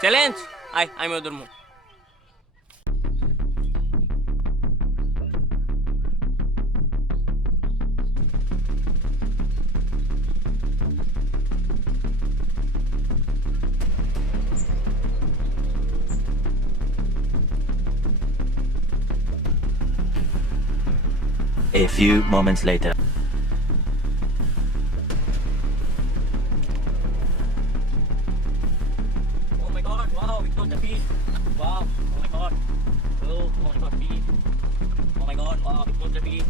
Challenge আয় আমিও ধরবো। A few moments later. Oh my god, wow, it got the fish. Wow, oh my god. Oh my god, fish. Oh my god, wow, it got the fish.